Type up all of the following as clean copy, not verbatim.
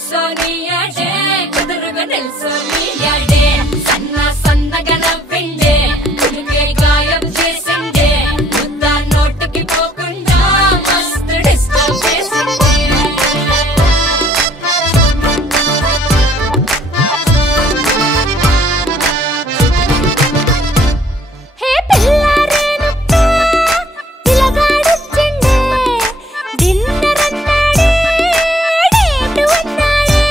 కూసోని అడే కుదురుగా నిల్సోని అడే సన్న సన్నగా నవ్విండే కుడికే గాయం చేసిండే ముద్ద నోటికి పోకుండా మస్తు డిస్టర్బ్ చేసిండే హే పిల్లారేనుప్పా పిలగాడొచ్చిండే డిన్నర్ అన్నాడే డేటు అన్నాడే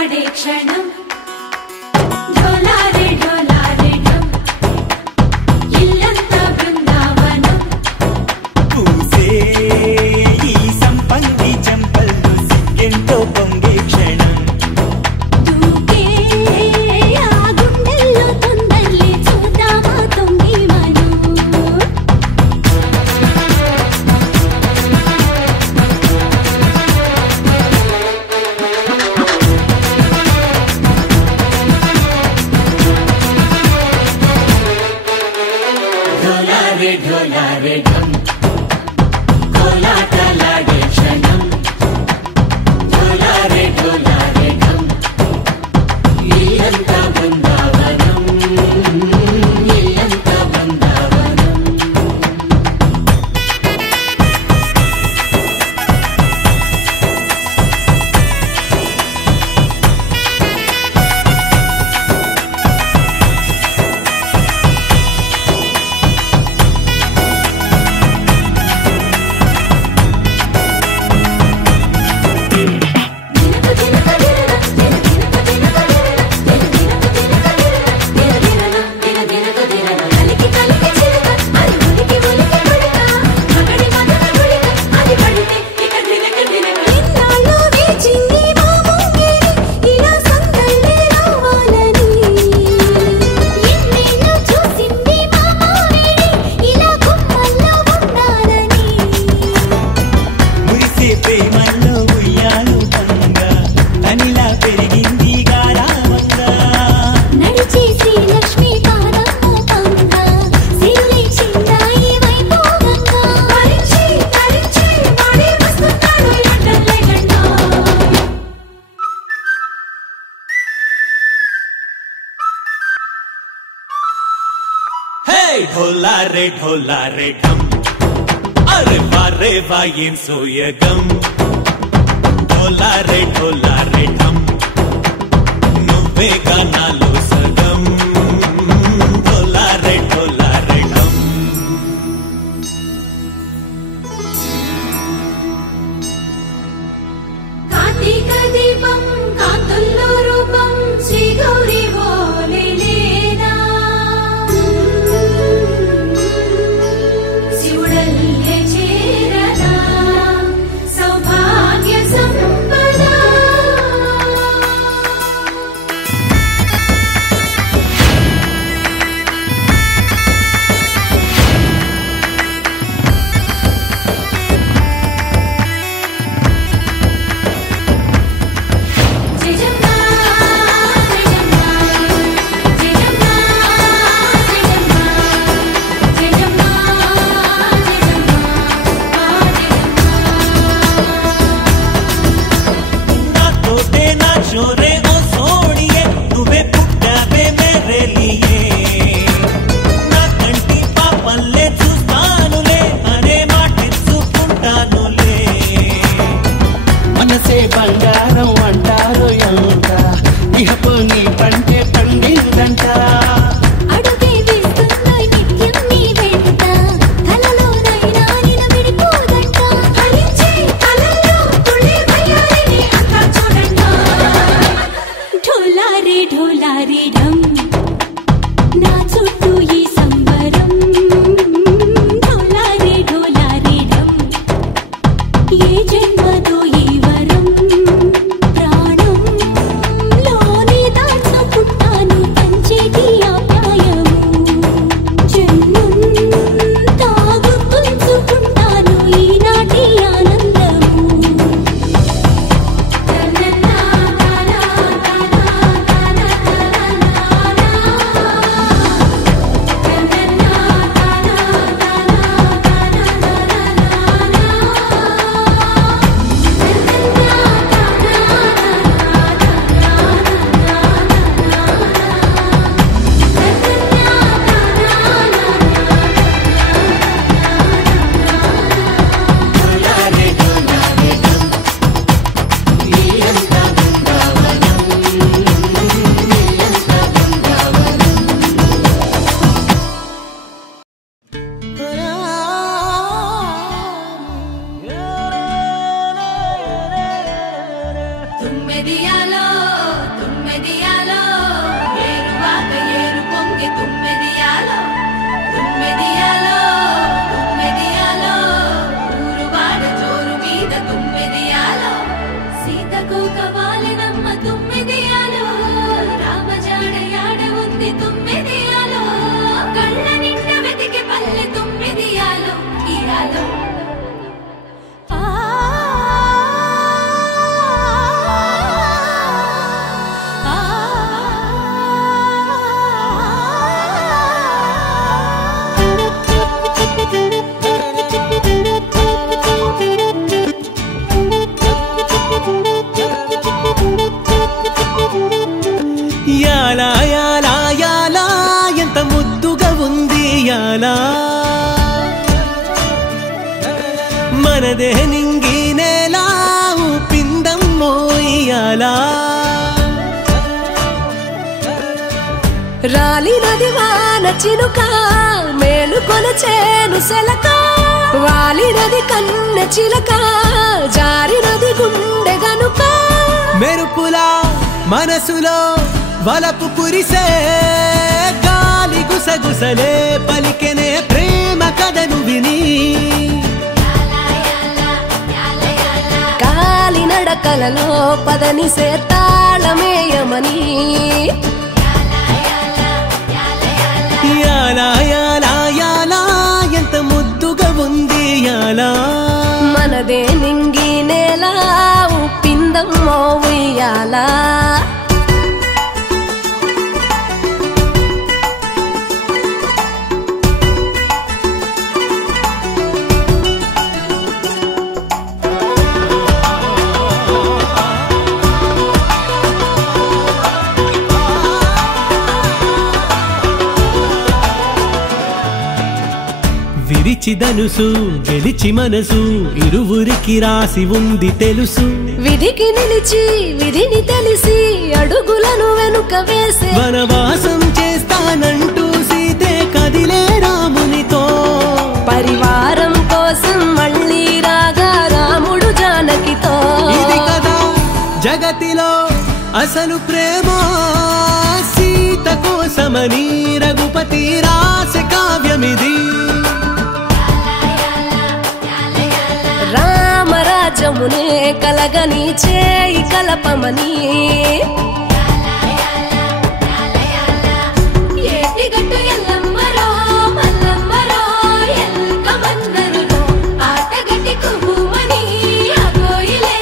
ढोलारे क्षणं ढोलारे ढोलारे ढम इल्लंता बृंदावनं पूसे ఈ సంపంగి చెంపల్లో సిగ్గెంతో పొంగే క్షణం దూకే ఆ గుండెల్లో తొందల్లి చూద్దామా తొంగి మనం ढोलारे ढोलारे ढम कोलाटलाडे क्षणं ढोलारे ढोलारे ढम इल्लंता बृंदावनं इल्लंता बृंदावनं ढोलारे ढोलारे ढम अरे वारे वायें सोयगम ढोलारे ढोलारे ढम నువ్వే గానాలో సగం ढोलारे ढोलारे ढम కార్తీక దీపం కాంతుల్లో రూపం శ్రీ గౌరీ ఓలేనా శివుడల్లే చేరనా సౌభాగ్య సంపద జయజమ్మా జయజమ్మా జయజమ్మా జయజమ్మా జయజమ్మా నా తోటే నా చోరే ఓ సోడియే నువ్వే పుట్టావే మేరే లియే నా కంటి పాపల్లే చూస్తానులే అనే మాటిచ్చుకుంటానులే మనసే బంగారం అంటారు ఎంత ఇహపు నీ పంటే పండిందంట అడుగే వేస్తున్నా నిత్యం నీ వెంట కలలోనైనా నిలబడిపోదంట ఫలించే కలల్లో తుళ్ళే వయ్యారిని అంతా చూడంట ఢోలారే ఢోలారే ఢమ్ నా చుట్టూ ఈ సంబరం ఢోలారే ఢోలారే ఢమ్ ఏ జన్మదో ఈ వరం ప్రాణం లోనే దాచుకుంటాను పంచేటి ఆప్యాయము జన్మం తాగుతుంచుకుంటాను ఈనాటి ఆనందము తననా తనా తనా తనా తనా యాలా యాలా యాలా ఎంత ముద్దుగా ఉంది యాలా మనదే నింగి నేలా ఊపిందం మోయాలా రాలినది వాన చినుక మేలు కొనచేను సెలక వాలినది కన్న చిలక జారినది గుండె గనుక మెరుపులా మనసులో వలపు కురిసే గాలి గుసగుసలే పలికెనే ప్రేమ కథను విని కాలి నడకలలో పదనిసే తాళమేయమని యాలా యాలా యాలా ఎంత ముద్దుగా ఉంది యాలా మనదే నింగి నేల ఉప్పిందమ్మో ఉయ్యాలా విరిచి ధనుసు గెలిచి మనసు ఇరువురికి రాసి ఉంది తెలుసు విధికి నిలిచి విధిని తెలిసి అడుగులను వెనుక వేసే వనవాసం చేస్తానంటూ సీతే కదిలే రామునితో పరివారం కోసం మళ్ళీ రాగా రాముడు జానకితో ఇది కదా జగతిలో అసలు ప్రేమ సీత కోసమని రఘుపతి రాసే కావ్యమిది రామరాజమునే కలగని చేయి కలపమని ఏటిగట్టు ఎల్లమ్మరో మల్లమ్మరో ఎల్కమన్నరులో ఆటగట్టి కుహుమని అగోయిలే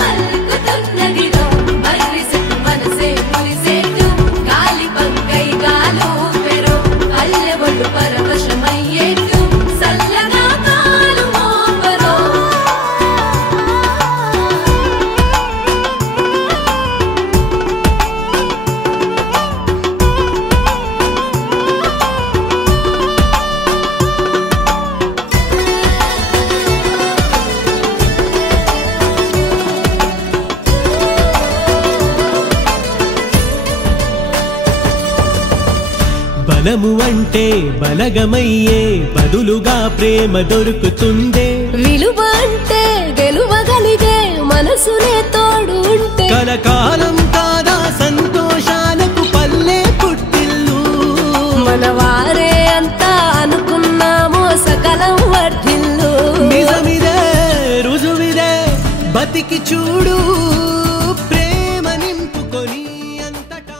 పలుకుతున్నదిలో మర్రిసెట్టు మనసే మురిసేటు గాలి పంకై గాలు పెరో అల్లె ఒళ్ళు పరవశమయ్యేటు సల్లగా కాలు మోపరో బలము అంటే బలగమయ్యే బదులుగా ప్రేమ దొరుకుతుందే విలువ అంటే గెలువగలిగే మనసునే తోడు ఉంటే కలకాలం కాదా సంతోషాలకు పల్లె పుట్టిల్లు మనవారే అంతా అనుకున్నామో సకలం వర్ధిల్లు నిజమిదే రుజువిదే బతికి చూడు ప్రేమ నింపుకొని అంతటా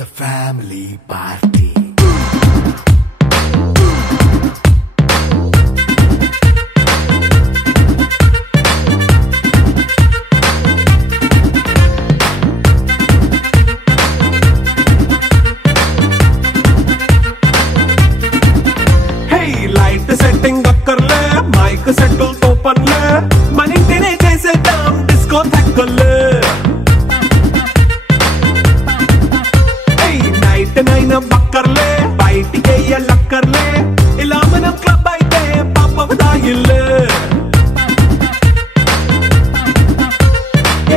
It's a family party. Setting అక్కర్లే మైక్ సెట్టుల్ తో పనులే మన ఇంటినే చేసేద్దాం డిస్కో థక్కర్లే నైట్ నైన్ బక్కర్లే బయటికి ఎల్లక్కర్లే ఇలా మనం క్లబ్ అయితే పాపదాయిల్లే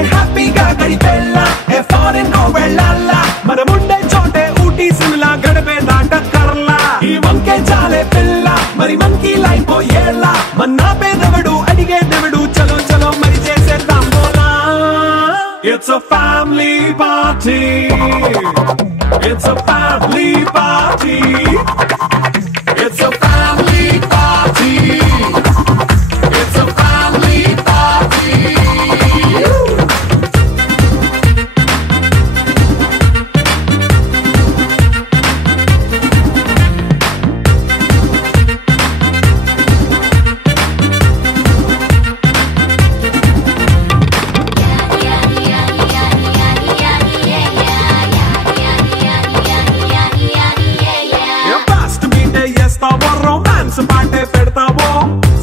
హ్యాపీగా గడిపెళ్ళా ఏ ఫారెన్ వెళ్ళాలా మనముండే చోటే ఊటీ సిమ్లా గడిపే దాటక్కర్లా ఈ వంకే చాలే పిల్ల మరి మంకీ లైఫ్ ఏళ్ళ మన్నా పేదవడు అడిగేదెవడు చలో చలో మరి చేసేద్దాం బోలా It's a family party. It's a family party. It's a family party. It's a family party. Romance పాటే పెడతావో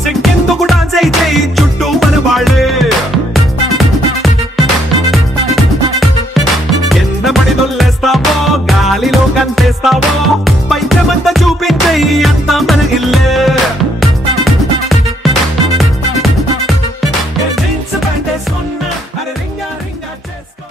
సిక్కిందుకు డాన్స్ అయితే చుట్టూ మన వాళ్ళే కింద పడి దొల్లేస్తావో గాలిలో కంటేస్తావో పైచమంతా చూపించే అంతా మన ఇల్లే జీన్స్ ప్యాంటేసుకున్నా అరే రింగా రింగా చేసుకో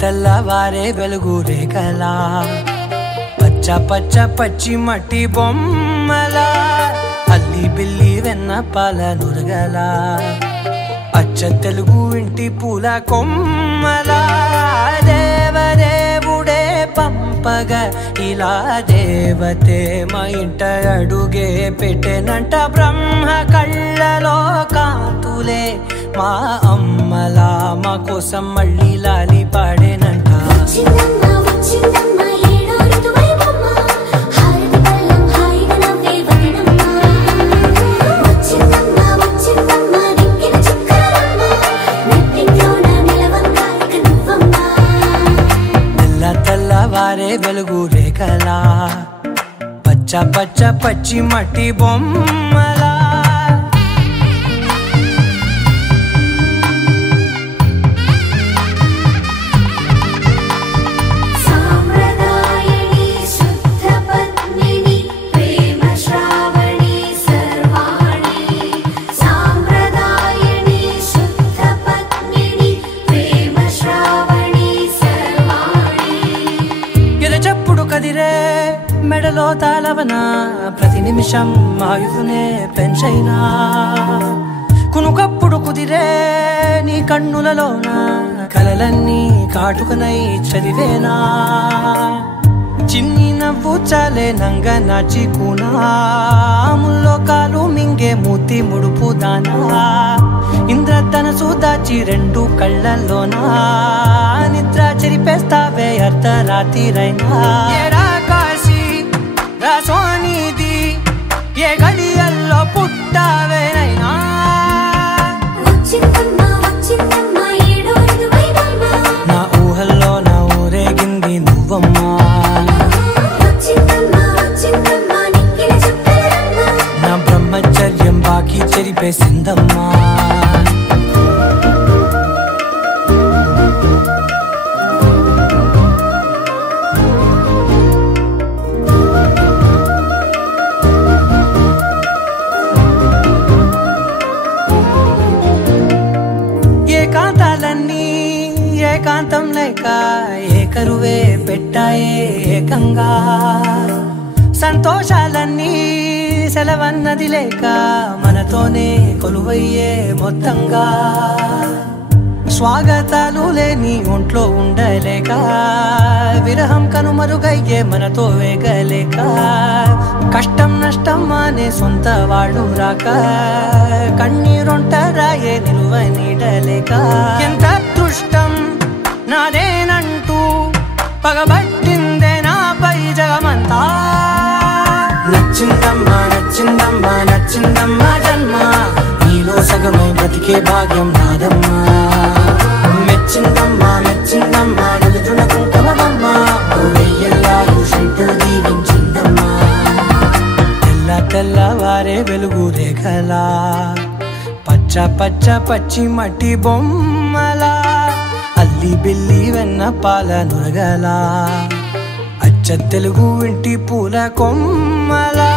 తెల్లవారే వెలుగు రేఖలా పచ్చ పచ్చ పచ్చి మట్టి బొమ్మలా అల్లి బిల్లి వెన్న పాల నురగలా అచ్చ తెలుగు ఇంటి పూల కొమ్మలా దేవదేవుడే పంపగా ఇలా దేవతే మా ఇంట అడుగే పెట్టెనంట బ్రహ్మ కళ్ళలో కాంతులే మా అమ్మలా మా కోసం మళ్ళీ లాలి పాడేనంట తెల్లవారే వెలుగు రేఖలా పచ్చ పచ్చ పచ్చి మట్టి బొమ్మలా సాంప్రదాయని శుద్ధ పద్మిని కదిరే మెడలో తాళవన ప్రతి నిమిషం ఆయువునే పెంచైనా కునుకప్పుడు కుదిరే నీ కన్నులలోన కలలన్నీ కాటుకనై చదివేనా చిన్ని నవ్వు చాలే నంగ నాచి కూనాముల్లో కాలు మింగే మూతి ముడుపు దానా ఇంద్రధనసు దాచి రెండు కళ్ళల్లోనా నిద్ర చెరిపేస్తావే అర్ధరాత్రిరైనా ఏరా కాశీ రా సోనిది ఏ గడియల్లో పుట్టావేనైనా నా ఊహల్లో నా ఊరేగింది నువ్వమ్మా నా బ్రహ్మచర్యం బాకీ చెరిపేసిందమ్మా ఏకాంతాలన్నీ ఏకాంతం లేక ఏకరువే పెట్టాయే ఏకంగా సంతోషాలన్నీ సెలవన్నది లేక మనతోనే కొలువయ్యే మొత్తంగా స్వాగతాలు లేని ఒంట్లో ఉండలేక విరహం కనుమరుగయ్యే మనతో వేగలేక కష్టం నష్టం అనే సొంత వాళ్ళు రాక కన్నీరొంటరాయే నిలువ నీడలేక ఎంత అదృష్టం నాదేనంటూ పగబట్టిందే నాపై జగమంతా నచ్చిందమ్మా నచ్చిందమ్మా నచ్చిందమ్మా జన్మ నీలో సగమై బ్రతికే భాగ్యం నాదమ్మా మెచ్చిందమ్మా మెచ్చిందమ్మా నుదుటిన కుంకుమమ్మా వెయ్యల్లాలు శంకులు దీవించిందమ్మా తెల్ల తెల్లవారే వెలుగు రేఖలా పచ్చ పచ్చ పచ్చి మట్టి బొమ్మలా అల్లి బిల్లి వెన్న పాల నురగలా అచ్చ తెలుగు ఇంటి పూల కొమ్మలా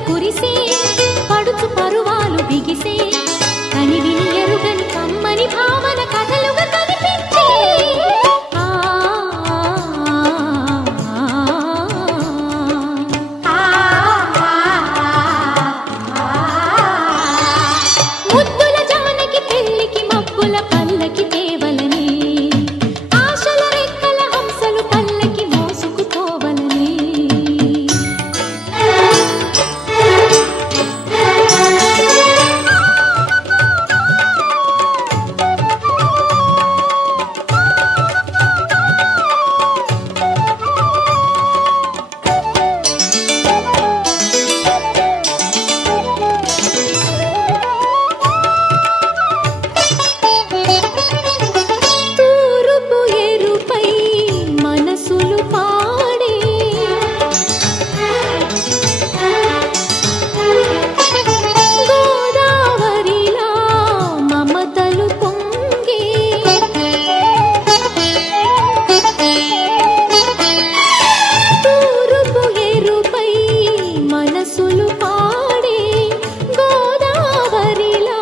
పొగలు కురిసే పడుచు పరువాలు బిగిసే కనివిని ఎరుగని కమ్మని భావన కథలుగా కనిపించే ముద్దుల జానకి పెళ్లికి మబ్బుల పల్లకి తేవలని ఆశల రెక్కల హంసలు పల్లకి మోసుకుపోవలని తూరుపు ఎరుపై మనసులు పాడే గోదావరిలా మమతలు పొంగే తూరుపు ఎరుపై మనసులు పాడే గోదావరిలా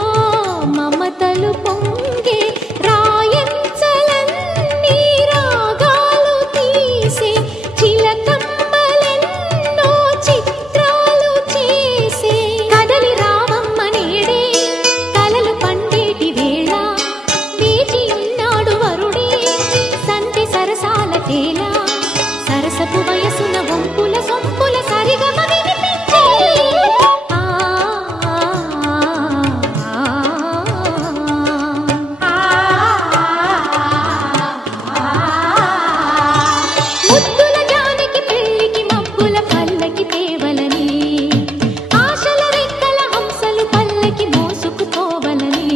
మమతలు పొంగే రాయంచలన్నీ రాగాలు తీసే చిలకమ్మలెన్నో చిత్రాలు చేసే కదలి రావమ్మ నేడే కలలు పండేటి వేళ వేచి ఉన్నాడు వరుడే సంధి సరసాల తేల సరసపు వయసున వంపుల సొంపుల సరిగమ వినిపించే ముద్దుల జానకి పెళ్లికి మబ్బుల పల్లకి తేవలని ఆశల రెక్కల హంసలు పల్లకి మోసుకుపోవలని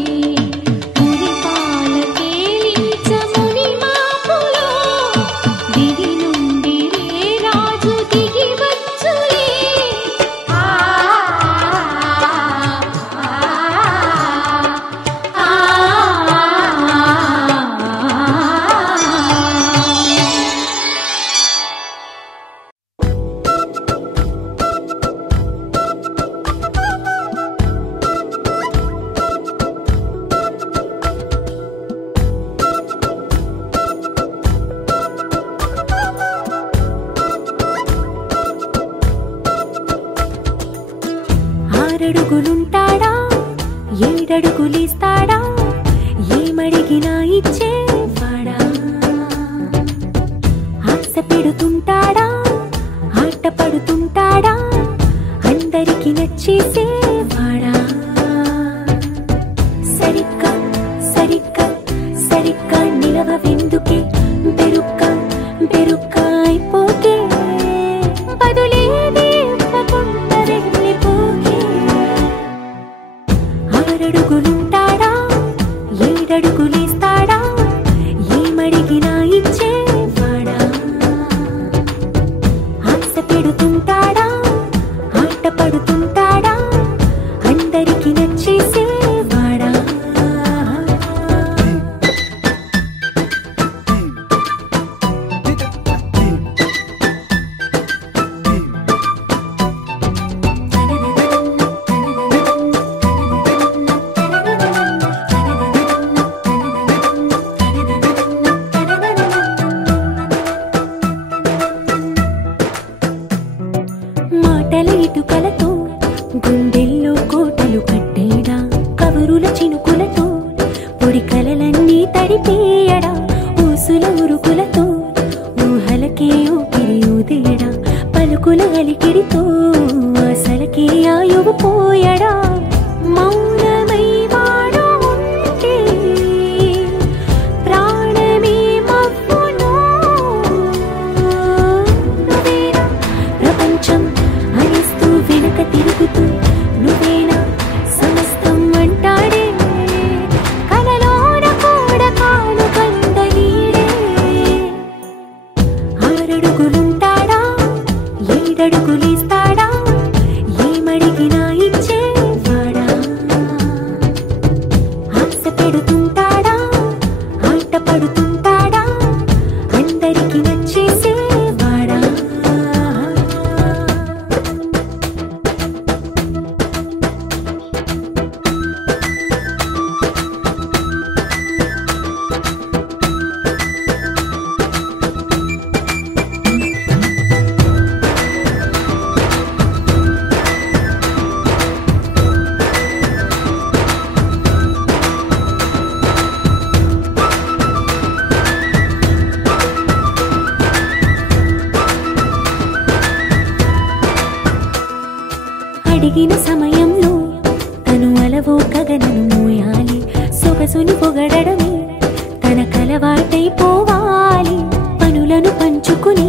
మురిపాల కేలించముని మాపులో దిగి నుండి రే రాజు దిగి వచ్చులే ఆరడుగులుంటాడా ఏడడుగులిస్తాడా ఏమడిగినా ఇచ్చేవాడా ఆశ పెడుతుంటాడా ఆట పడుతుంటాడా అందరికి నచ్చేసేవాడా సరిగ్గా సరిగ్గా సరిగ్గా నిలవెందుకే బెరుక్క బెరుక్క అయిపోకే బదులేది ఇవ్వకుండా వెళ్ళిపోకే ఆరడుగులుంటాడా ఏడడుగులేస్తాడా ఏమడిగినా ఇచ్చేవాడా ఆశ పెడుతుంటాడా ఆట పడుతుంటాడా అందరికి నచ్చేసేవాడా మాటల ఇటుకలతో గుండెల్లో కోటలు కట్టేడా కవరుల చినుకులతో పొడి కలలన్నీ తడిపేయడా ఊసుల ఉరుకులతో ఊహలకే ఊపిరి ఊదేయడా పలుకుల అలికిడితో అసలకే ఆయువు పోయడా మౌనమై వాడు ఉంటే ప్రాణమే మవ్వును నువ్వేనా ప్రపంచం అనిస్తూ వెనుక తిరుగుతూ నువ్వేనా సమస్తం అంటాడే కలలోన కూడా కాను కంద నీడే అడిగిన సమయంలో తను అలవో గగనను మోయాలి. సొగసుని పొగడమే తన కలవాటైపోవాలి. పనులను పంచుకుని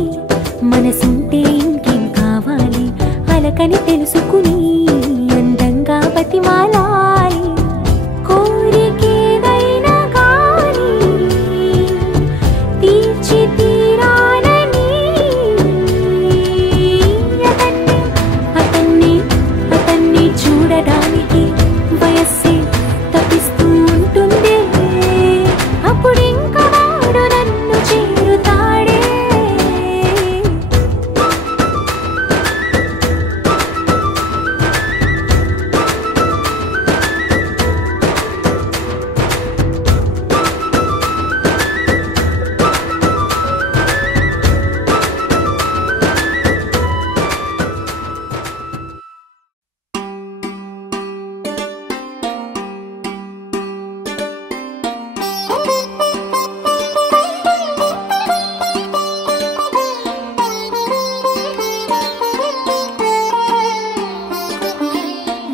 మనసుంటే ఇంకేం కావాలి. అలకని తెలుసుకుని అందంగా బతిమాలాలి. కోరికేదైనా కానీ తీర్చి తీరాలని అతన్ని చూడడానికి వయస్సే తప్పిస్తూ ఉంటుంది. అప్పుడింకా వాడు నన్ను చేరుతాడే.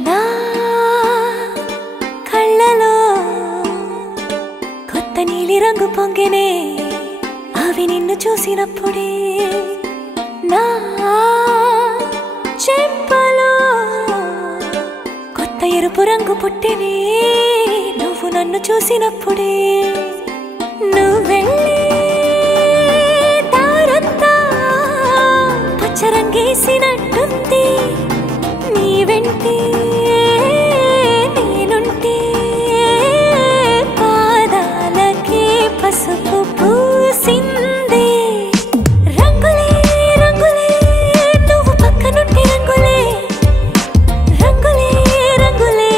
నా కళ్ళలో కొత్త నీలి రంగు పొంగెనే అవి నిన్ను చూసినప్పుడే. నా చెంపలో కొత్త ఎరుపు రంగు పుట్టినే నువ్వు నన్ను చూసినప్పుడే. నువ్వెళ్ళే దారంతా పచ్చరంగేసినట్టుంది. నీ వెంటే నేనుంటే పాదాలకే పసుపు పూసిందే. రంగులే రంగులే నువ్వు పక్కనుంటే రంగులే. రంగులే రంగులే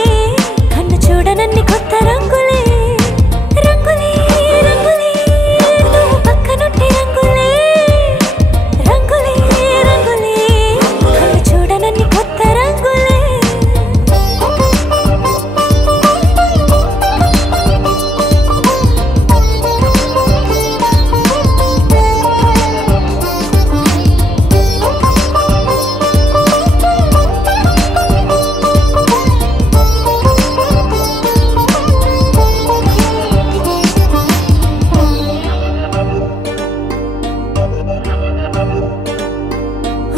కన్ను చూడనన్ని కొత్త రంగులే. రంగులే రంగులే నువ్వు పక్కనుంటే రంగులే. రంగులే రంగులే కన్ను చూడనన్ని కొత్త రంగులే.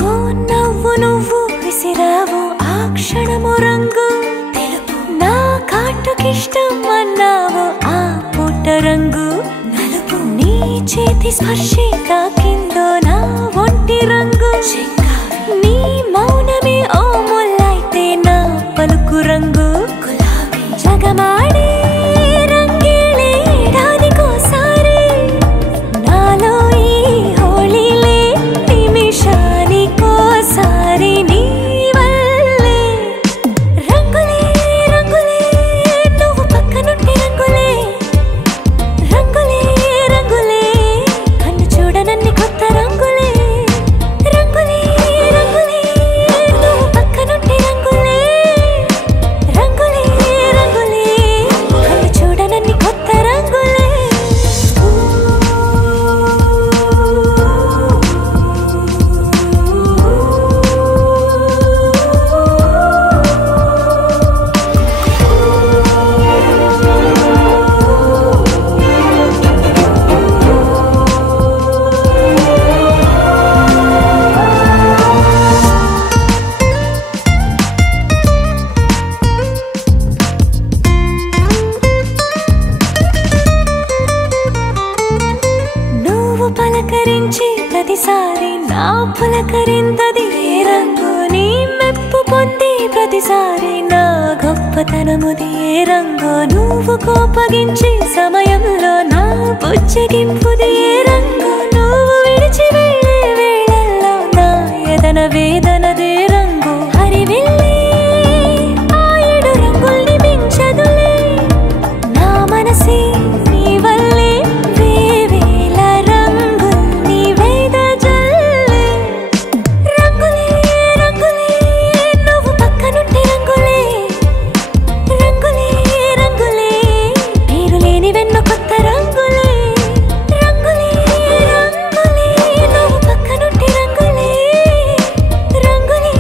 ఓ నవ్వు నువ్వు విసిరావు ఆ క్షణము రంగు తెలుపు. నా కాటుకిష్టం అన్నావు ఆ పుట్ట రంగు నలుపు. నీ చేతి స్పర్శే తాకిందో నా ఒంటి రంగు. నీ మౌనమే ఓ ముల్లైతే నా పలుకు రంగు గులాబీ. జగమాడే రంగేళే ఏడాదికోసారి నాలో ఈ హోళీలే నిమిషానికోసారి నీ వల్లే. రంగులే రంగులే నువ్వు పక్కనుంటే రంగులే. రంగులే రంగులే కన్ను చూడనన్ని కొత్త రంగులే. రంగులే రంగులే నువ్వు పక్కనుంటే రంగులే. రంగులే రంగులే కన్ను చూడనన్ని కొత్త రంగులే. నువ్వు పలకరించి ప్రతిసారి నా పులకరింతది ఏ రంగు. నీ మెప్పు పొంది ప్రతిసారి నా గొప్పతనముది ఏ రంగు. నువ్వు కోపగించి సమయంలో నా బుజ్జగింపుది ఏ రంగు. నువ్వు విడిచి వెళ్ళే వేళల్లో నా ఎదన వేదనదే రంగు. హరివిల్లే ఆ ఏడు రంగుల్ని మించదులే. నా మనసే నీ వల్లే వేవేల రంగుల్ని వెదజల్లే. రంగులే రంగులే నువ్వు పక్కనుంటే రంగులే. రంగులే రంగులే పేరు లేని వెన్న కొత్త రంగులే. రంగులే రంగులే నువ్వు పక్కనుంటే రంగులే. రంగులే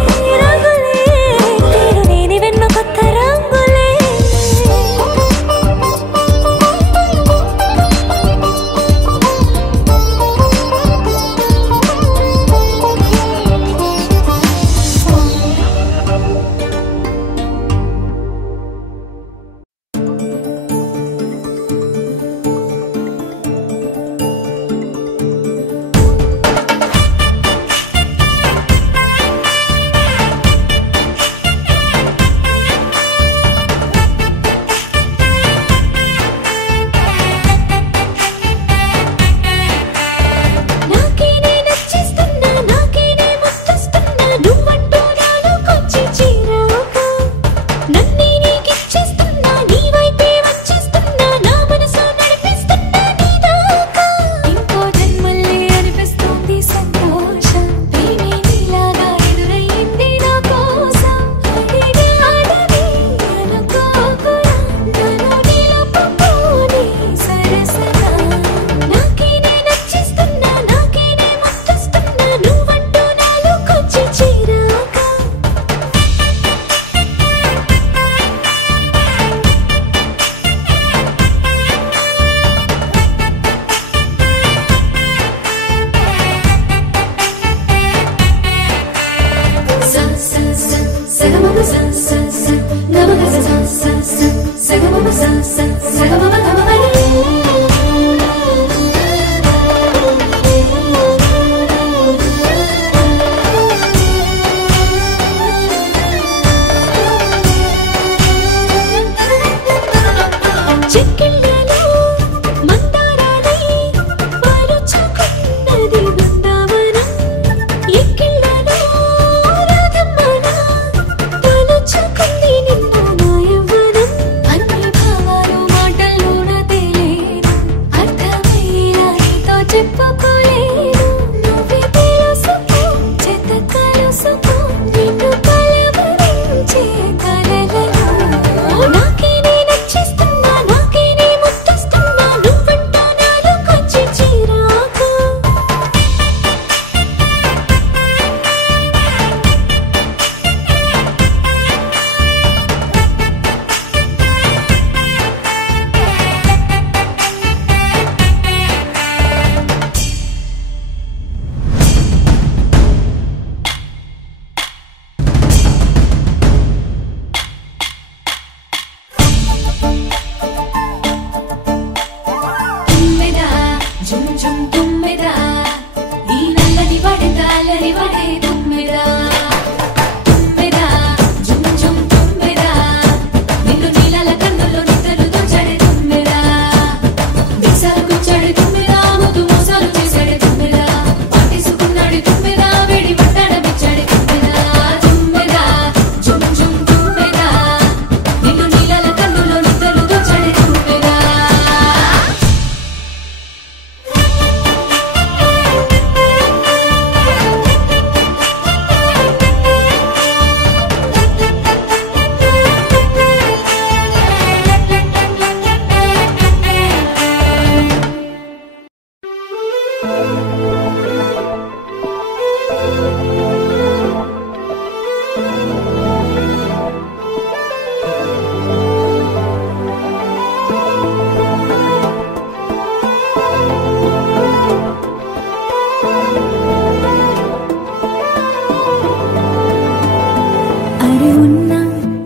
కళ్ళు ఉన్నా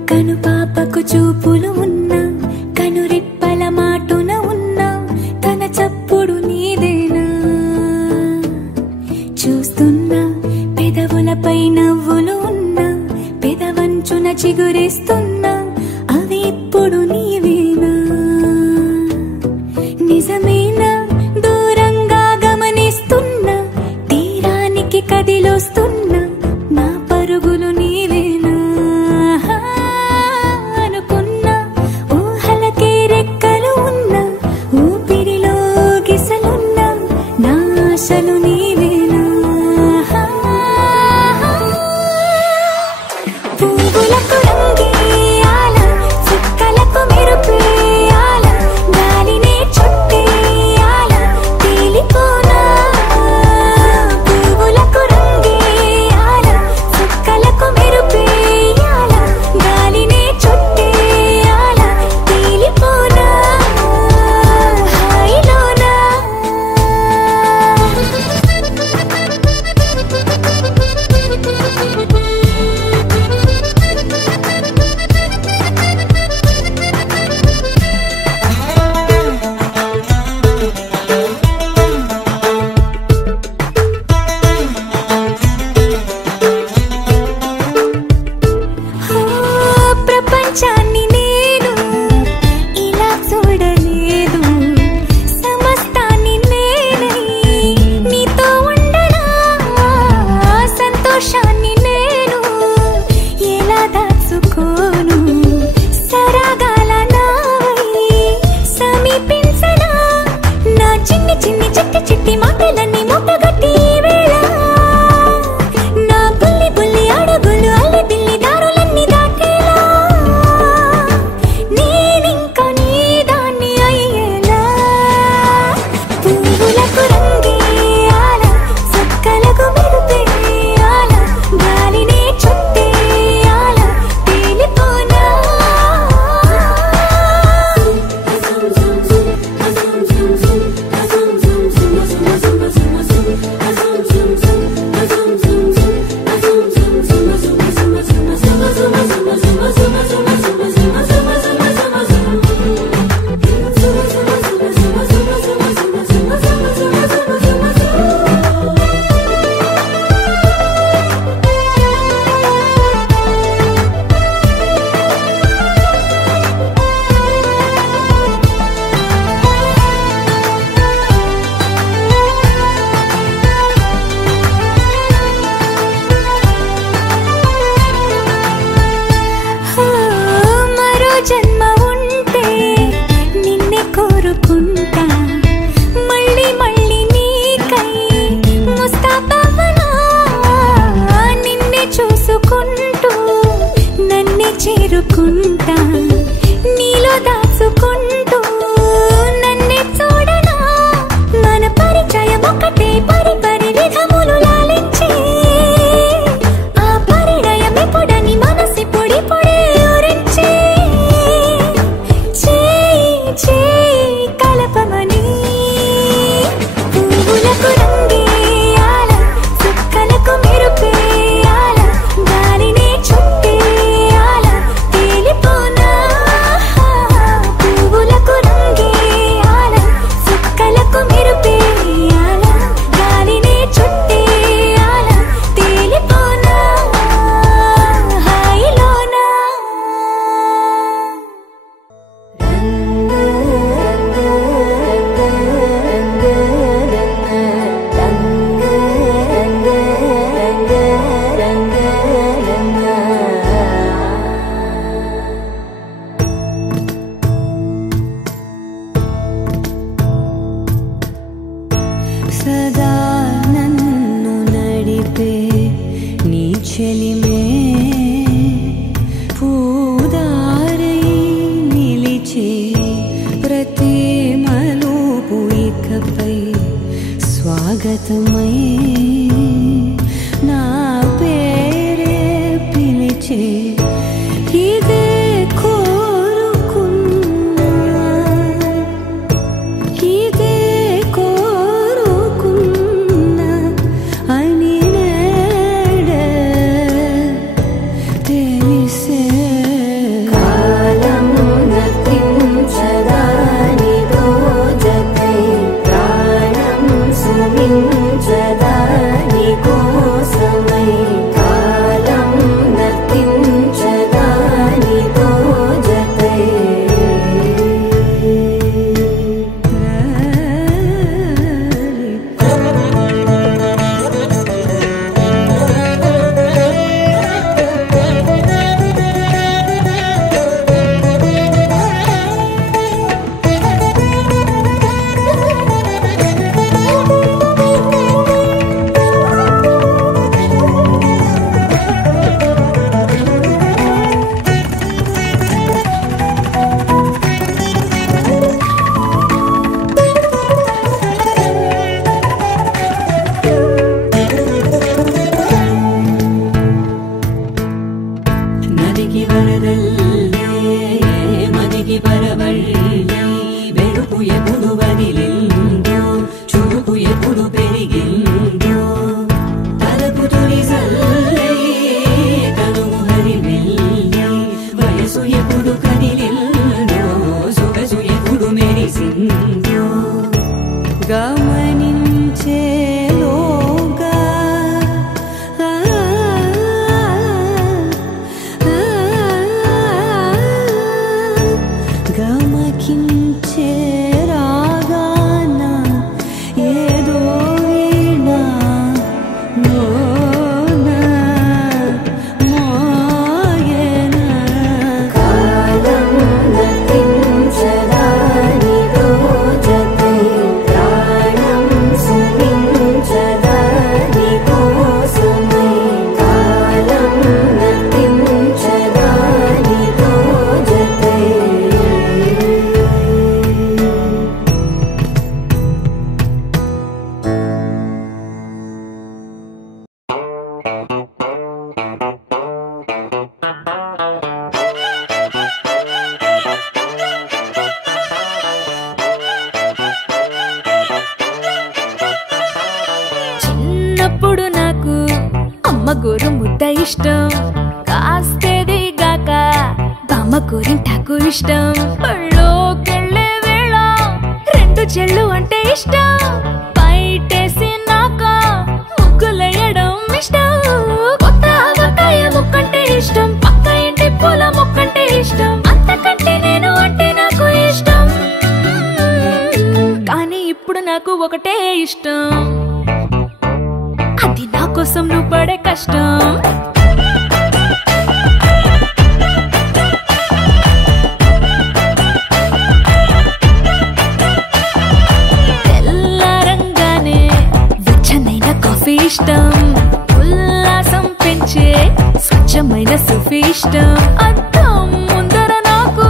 కను పాపకు చూపులు ఉన్నా కను రెప్పల మాటున ఉన్నా తన చప్పుడు నీదేనా చూస్తున్నా పెదవులపై నవ్వులు ఉన్నా పెదవంచున చిగురిస్తున్నా అవి ఇప్పుడు నీవేనా నిజమేనా దూరంగా గమనిస్తున్నా తీరానికి కదిలొస్తున్నా నా పరుగులు నీవేనా అనుకున్నా ఊహలకే రెక్కలు ఉన్నా ఊపిరిలో గిసలున్నా నా ఆశలు నీవేనా పువ్వులకు రంగేయాల చుక్కలకు మెరుపేయాల గాలినే చుట్టేయాల తేలిపోనా పువ్వులకు రంగేయాల చుక్కలకు మెరుపేయాల గాలినే చుట్టేయాల తేలిపోనా హాయిలోనా ప్రపంచాన్ని నేను ఇలా చూడలేదు సమస్తాన్ని నేనై నీతో ఉండనా సంతోషాన్ని నేను ఎలా దాచుకోను సరాగాల నావై సమీపించనా నా చిన్ని చిన్ని చిట్టి చిట్టి మాటలన్నీ మూటగట్టి వేళ నా బుల్లి బుల్లి అడుగులు అల్లి బిల్లి దారులన్నీ దాటేలా నేనింక నీ దాన్ని అయ్యేలా పువ్వులకు రంగేయాల చుక్కలకు మెరుపేయాల గాలినే చుట్టేయాల తేలిపోనా మరో జన్మ ఉంటే నిన్నే కోరుకుంటా మళ్ళీ మళ్ళీ నీకై ముస్తాబవ్వనా నిన్నే చూసుకుంటూ నన్నే చేరుకుంటా నీలో దాచుకుంటూ నన్నే చూడనా మన పరిచయం ఒకటే పరి పరి విధములు లాలించి ఆ పరిణయం ఎప్పుడని మనసి పొడి పొడి ఊరించి చేయి చేయి కలపమని పువ్వులకు రంగేయాల చుక్కలకు మెరుపేయాల గాలినే చుట్టేయాల తేలిపోనా పువ్వులకు రంగేయాల చుక్కలకు మెరుపేయాల గాలినే చుట్టేయాల తేలిపోనా హాయిలోనా సదా నన్ను నడిపే నీ చెలిమే పూదారై నిలిచే ప్రతి మలుపు ఇకపై స్వాగతమై నా పేరే పిలిచే ఇదే కోరుకున్నా ఇదే కోరుకున్నా అని నేడే తెలిసే కాలం నర్తించదానితో జతై ప్రాణం సుమించదాని కోసమై కాలం నర్తించదానితో జతై నదికి వరదల్లే మదికి పరవళ్ళే వెలుపు ఎప్పుడు వదిలిందో చురుకు ఎప్పుడు పెరిగిందో తలపు తొలి జల్లే తనువు హరివెల్లే వయసు ఎప్పుడు కదిలిందో సొగసు ఎప్పుడు మెరిసిందో గమనించేలోగా గమకించే రాగాన ఏదో వీణా లోన మోయన కాలం నర్తించదానితో జతై ప్రాణం సుమించదాని కోసమై కాలం నర్తించదానితో జతై చిన్నప్పుడు నాకు అమ్మ గోరు ముద్ద ఇష్టం కాస్తేది గాక బామ్మ గోరింటాకు ఇష్టం పళ్ళోకెళ్ళే వేళ రెండు చెళ్ళు అంటే ఇష్టం బయటేసి నాక ముగ్గులేయడం ఇష్టం కొత్త ఆవకాయ ముక్కంటే ఇష్టం పక్క ఇంటి పూల ముక్కంటే ఇష్టం అంతకంటే నేను అంటే నాకు ఇష్టం కానీ ఇప్పుడు నాకు ఒకటే ఇష్టం అది నా కోసం నువ్వు పడే కష్టం తెల్లారంగానే వెచ్చనైన కాఫీ ఇష్టం ఉల్లాసం పెంచే స్వచ్ఛమైన సూఫీ ఇష్టం అద్దం ముందర నాకు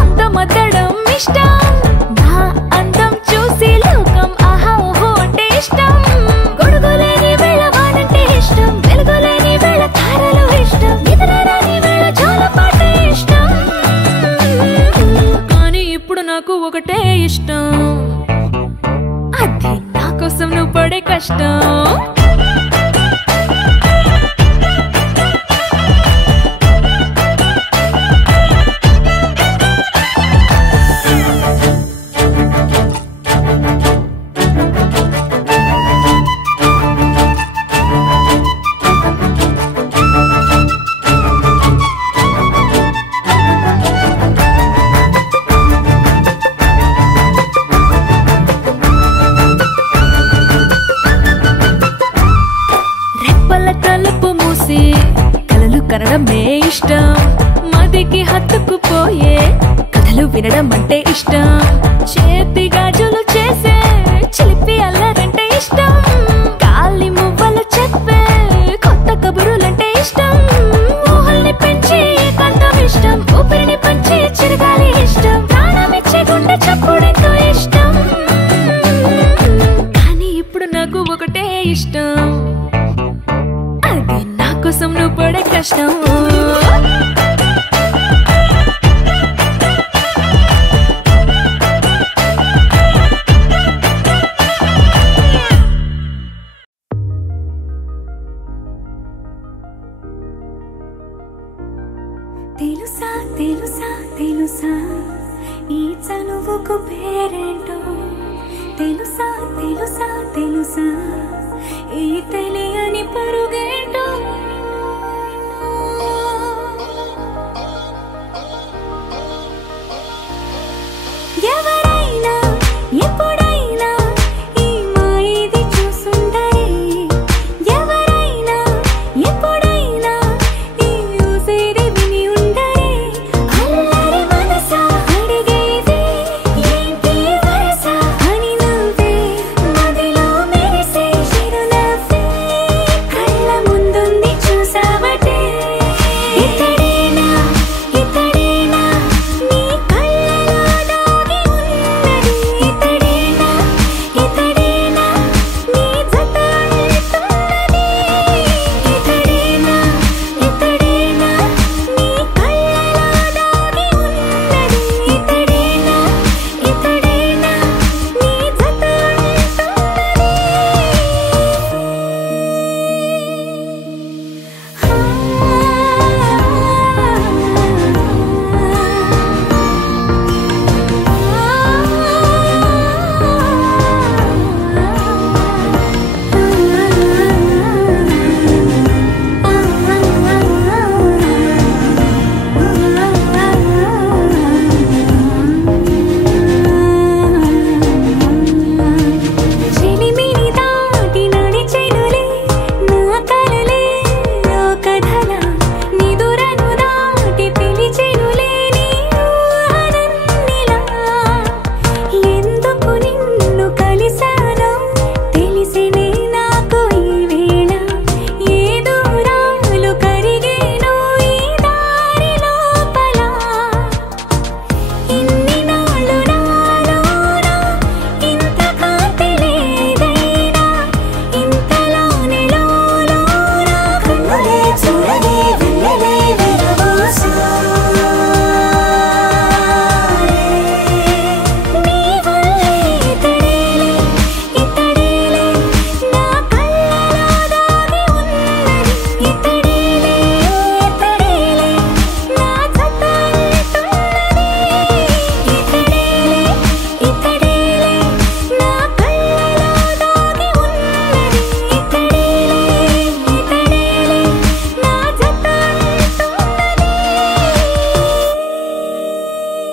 అందమద్దడం ఇష్టం నా అందం చూసి లోకం ఆహా ఓహో అంటే ఇష్టం గొడుగులేని వేళ వానంటే ఇష్టం వెలుగులేని వేళ తారలు ఇష్టం నిద్రరాని వేళ జోలపాటే ఇష్టం కానీ ఇప్పుడు నాకు ఒకటే ఇష్టం అది నా కోసం నువ్వు పడే కష్టం కనడమే ఇష్టం మదికి హత్తుకుపోయే కథలు వినడం అంటే ఇష్టం చేతి గాజులు చేసే చిలిపి అల్లరంటే ఇష్టం గాలి మువ్వలు చెప్పే కొత్త కబురులంటే ఇష్టం ఊహల్ని పెంచి ఏకాంతం ఇష్టం ఊపిరిని పంచి చిరగాలి ఇష్టం ప్రాణమిచ్చే గుండె చప్పుడెంతో ఇష్టం కానీ ఇప్పుడు నాకు ఒకటే ఇష్టం అది నా కోసం నువ్వు పడే కష్టం తెలుసా తెలుసా తెలుసా ఈ చనువుకు పేరేంటో తెలుసా తెలుసా తెలుసా ఈ తెలియని పరుగేంటో